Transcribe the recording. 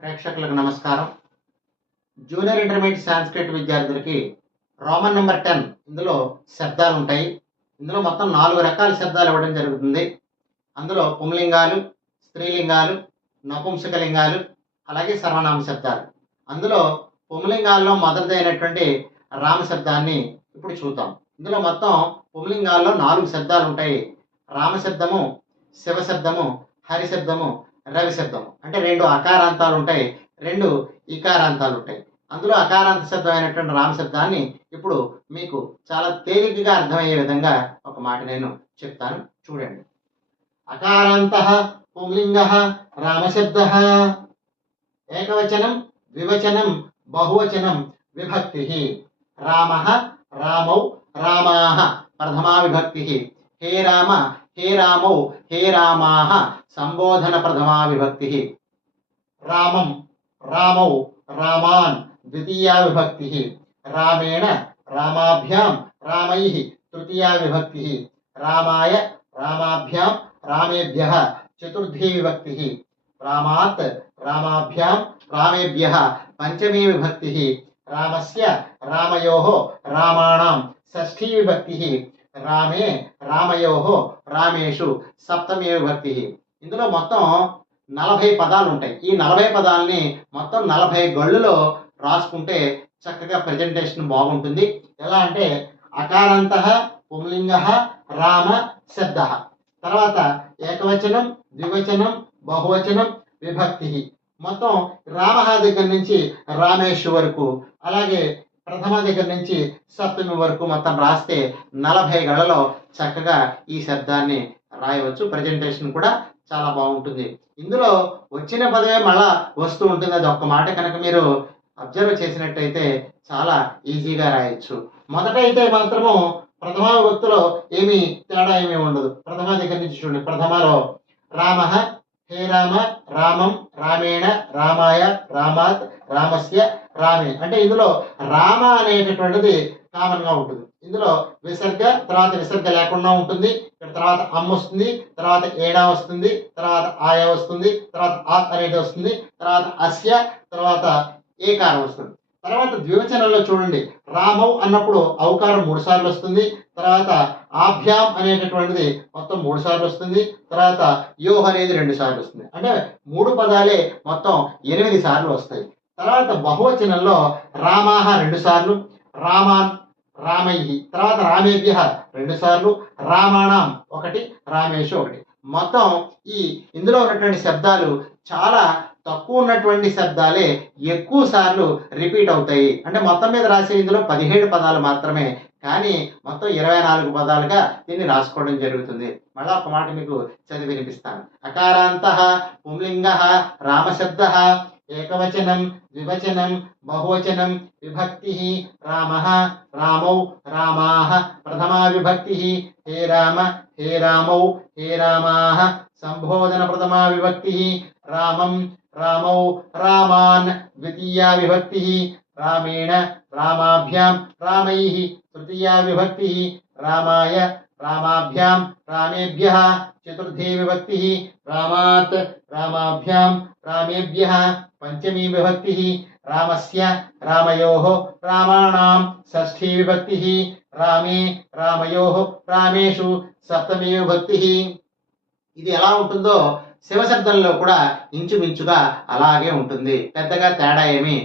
ప్రేక్షకులకు నమస్కారం. Junior intermediate Sanskrit విద్యార్థులకి రోమన్ నెంబర్ 10 ఇందులో శబ్దాలు ఉంటాయి. ఇందులో మొత్తం 4 రకాల శబ్దాలు ఇవ్వడం జరుగుతుంది. అందులో పుంలింగాలు, స్త్రీలింగాలు, నపుంసకలింగాలు, అలాగే సర్వనామ శబ్దాలు. అందులో పుంలింగాల్లో మొదటిదైనటువంటి రామ శబ్దాన్ని ఇప్పుడు చూద్దాం. ఇందులో మొత్తం పుంలింగాల్లో 4 శబ్దాలు ఉంటాయి. రామ శబ్దము, శివ శబ్దము, హరి శబ్దము, రవి శబ్దము. అంటే 2 అకారాంతాలు ఉంటాయి, 2 ఇకారాంతాలు ఉంటాయి. అందులో అకారాంత శబ్దం అయినటువంటి రామ శబ్దాన్ని ఇప్పుడు మీకు చాలా తేలికగా అర్థమయ్యే విధంగా ఒక మాట నేను చెప్తాను, చూడండి. అకారాంతః పుంలింగః రామశబ్దః. ఏకవచనం, ద్వివచనం, బహువచనం, విభక్తిః. రామః, రామౌ, రామాః ప్రథమా విభక్తిః. హే రామ, హే రామౌ, హే రామాః సంబోధన ప్రథమా విభక్తిః. రామం, రామౌ, రామాన్ ద్వితీయా విభక్తిః. రామేణ, రామాభ్యాం, రామైః తృతీయా విభక్తిః. రామాయ, రామాభ్యాం, రామేభ్యః చతుర్థీ విభక్తిః. రామాత్, రామాభ్యాం, రామేభ్యః పంచమీ విభక్తిః. రామస్య, రామయోః, రామాణాం షష్ఠీ విభక్తిః. రామే, రామయోః, రామేషు సప్తమీ విభక్తిః. ఇందులో మొత్తం 40 పదాలు ఉంటాయి. ఈ 40 పదాలని మొత్తం 40 గళ్ళులో రాసుకుంటే చక్కగా ప్రజెంటేషన్ బాగుంటుంది. ఎలా అంటే అకారాంతః పుంలింగః రామ శబ్దః. తర్వాత ఏకవచనం, ద్వివచనం, బహువచనం, విభక్తి. మొత్తం రామ దగ్గర నుంచి రామేష్ వరకు, అలాగే ప్రథమ దగ్గర నుంచి సప్తమి వరకు మొత్తం రాస్తే 40 గళ్ళలో చక్కగా ఈ శబ్దాన్ని రాయవచ్చు. ప్రజెంటేషన్ కూడా చాలా బాగుంటుంది. ఇందులో వచ్చిన పదమే మళ్ళా వస్తూ ఉంటుంది. అది ఒక్క మాట కనుక మీరు అబ్జర్వ్ చేసినట్టయితే చాలా ఈజీగా రాయొచ్చు. మొదట అయితే మాత్రము ప్రథమ విభక్తిలో ఏమీ తేడా ఏమీ ఉండదు. ప్రథమ దగ్గర నుంచి చూడండి. ప్రథమలో రామః, హే రామ, రామం, రామేణ, రామాయ, రామాత్, రామస్య, రామే. అంటే ఇందులో రామ అనేటటువంటిది కామన్ గా ఉంటుంది. ఇందులో విసర్గ, తర్వాత విసర్గ లేకుండా ఉంటుంది. తర్వాత అమ్మ వస్తుంది, తర్వాత ఏడా వస్తుంది, తర్వాత ఆయ వస్తుంది, తర్వాత ఆత్ అనేది వస్తుంది, తర్వాత అస్య, తర్వాత ఏకారం వస్తుంది. తర్వాత ద్వివచనంలో చూడండి. రామౌ అన్నప్పుడు ఔకారం 3 సార్లు వస్తుంది. తర్వాత ఆభ్యాం అనేటటువంటిది మొత్తం 3 సార్లు వస్తుంది. తర్వాత యోహ్ అనేది 2 సార్లు వస్తుంది. అంటే 3 పదాలే మొత్తం 8 సార్లు వస్తాయి. తర్వాత బహువచనంలో రామాహ 2 సార్లు, రామాన్, రామైహి, తర్వాత రామేభ్య 2 సార్లు, రామాణం 1, రామేషు 1. మొత్తం ఇందులో ఉన్నటువంటి శబ్దాలు చాలా తక్కువ ఉన్నటువంటి శబ్దాలే ఎక్కువ సార్లు రిపీట్ అవుతాయి. అంటే మొత్తం మీద రాసే ఇందులో 17 పదాలు మాత్రమే, కానీ మొత్తం 24 పదాలుగా దీన్ని రాసుకోవడం జరుగుతుంది. మళ్ళా ఒక మాట మీకు చదివి వినిపిస్తాను. అకారాంతః పుంలింగః రామశబ్దః. ఏకవచనం, ద్వివచనం, బహువచనం, విభక్తి. రామః, రామౌ, రామాః ప్రథమా విభక్తి. హే రామ, హే రామౌ, హే రామాః సంబోధన ప్రథమా విభక్తి. రామం, రామౌ, రామాన్ ద్వితీయా విభక్తి. రామేణ, రామాభ్యాం, రామైః తృతీయా విభక్తి. రామాయ, రామాభ్యాం, రామేభ్యః చతుర్థీ విభక్తి. రామాత్, రామాభ్యాం, రామేభ్యః పంచమీ విభక్తి. రామస్య, రామయోః, రామాణాం షష్ఠీ విభక్తి. రామే, రామయోః, రామేషు సప్తమీ విభక్తి. ఇది ఎలా ఉంటుందో శివశబ్దంలో కూడా ఇంచుమించుగా అలాగే ఉంటుంది. పెద్దగా తేడా ఏమీ